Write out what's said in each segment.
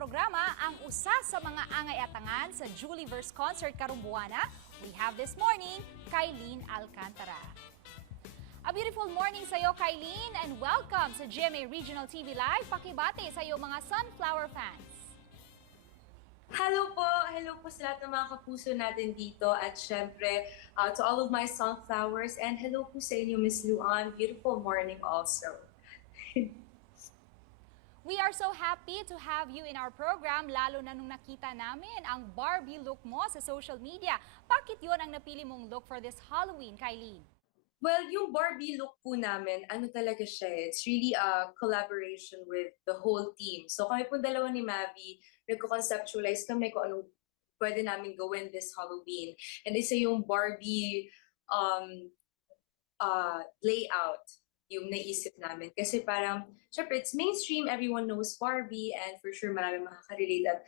programa ang usa sa mga angay-atangan sa JulieVerse Concert karong buwana. We have this morning, Kyline Alcantara. A beautiful morning sa iyo, Kyline, and welcome sa GMA Regional TV Live. Pakibati sa iyo mga Sunflower fans. Hello po sa lahat ng mga kapuso natin dito at syempre to all of my sunflowers and hello po sa inyo, Miss Luan. Beautiful morning also. We are so happy to have you in our program, lalo na nung nakita namin ang Barbie look mo sa social media. Bakit yun ang napili mong look for this Halloween, Kyline? Well, yung Barbie look po namin, ano talaga siya, it's really a collaboration with the whole team. So kami po dalawa ni Mavi, nagko-conceptualize kami kung anong pwede namin gawin this Halloween. And isa yung Barbie layout yung naisip namin. Kasi parang, syempre, it's mainstream, everyone knows Barbie, and for sure marami makaka-relate at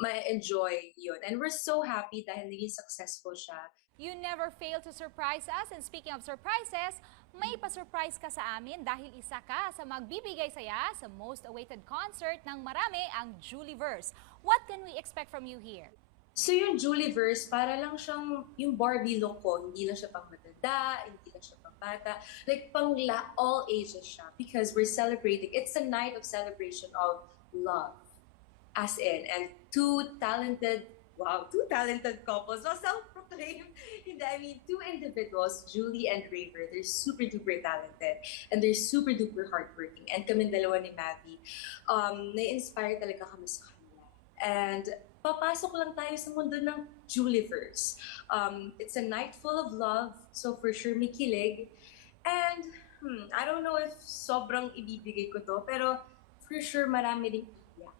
ma-enjoy yun. And we're so happy dahil naging successful siya. You never fail to surprise us, and speaking of surprises, may pa-surprise ka sa amin dahil isa ka sa magbibigay saya sa most awaited concert ng marami, ang JulieVerse. What can we expect from you here? So yung JulieVerse, para lang siyang yung Barbie look ko, hindi lang siya pang matanda, hindi lang siya pang bata, like pang all ages siya because we're celebrating, it's a night of celebration of love, as in, and two talented couples, so self-proclaimed, I mean, two individuals, Julie and Raver, they're super duper talented and they're super duper hardworking, and kami dalawa ni Mavi, na-inspire talaga kami sa kanila. And papasok lang tayo sa mundo ng JulieVerse. It's a night full of love, so for sure may kilig. And I don't know if sobrang ibibigay ko to, pero for sure marami ding iyak.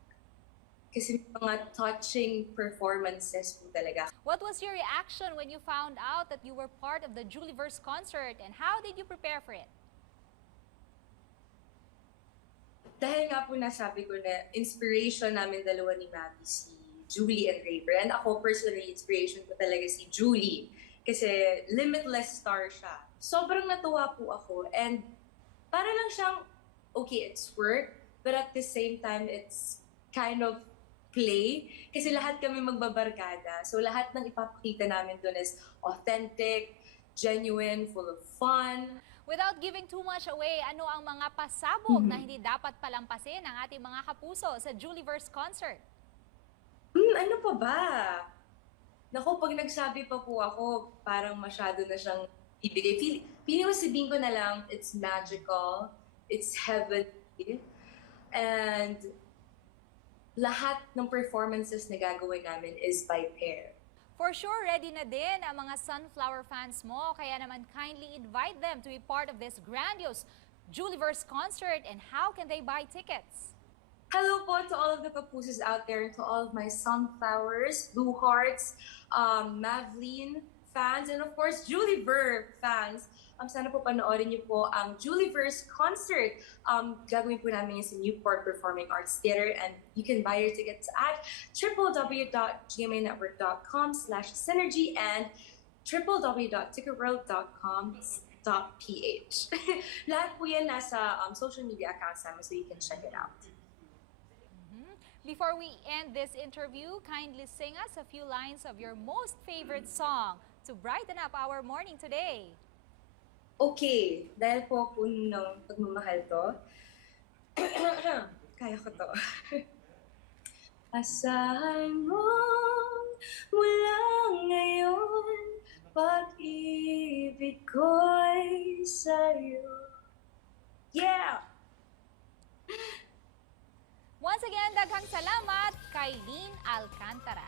Kasi mga touching performances po talaga. What was your reaction when you found out that you were part of the JulieVerse concert, and how did you prepare for it? Dahil nga po nasabi ko na inspiration namin dalawa ni Mavi, si Julie and Raver. And ako personally, inspiration ko talaga si Julie. Kasi limitless star siya. Sobrang natuwa po ako. And para lang siyang, okay, it's work, but at the same time, it's kind of play. Kasi lahat kami magbabarkada. So lahat ng ipapakita namin doon is authentic, genuine, full of fun. Without giving too much away, ano ang mga pasabog na hindi dapat palampasin ng ating mga kapuso sa JulieVerse concert? Ano pa ba? Naku, pag nagsabi pa po ako, parang masyado na siyang ibigay. Feeling ko sabihin ko na lang, it's magical, it's heavenly, and lahat ng performances na gagawin namin is by pair. For sure, ready na din ang mga Sunflower fans mo, kaya naman kindly invite them to be part of this grandiose JulieVerse concert, and how can they buy tickets? Hello po to all of the kapusos out there, to all of my Sunflowers, Blue Hearts, MavLine fans, and of course, JulieVerse fans. Sana po panoorin niyo po ang JulieVerse concert. Gagawin po namin yung sa Newport Performing Arts Theater, and you can buy your tickets at www.gmanetwork.com/synergy and www.ticketworld.com.ph. Lahat po yan nasa social media accounts namin, so you can check it out. Before we end this interview, kindly sing us a few lines of your most favorite song to brighten up our morning today. Okay, dahil po ng pagmamahal to, kaya ko to. Asahan mo mula ngayon, pag-ibig ko'y sa'yo. Yeah! Once again, daghang salamat, Kyline Alcantara.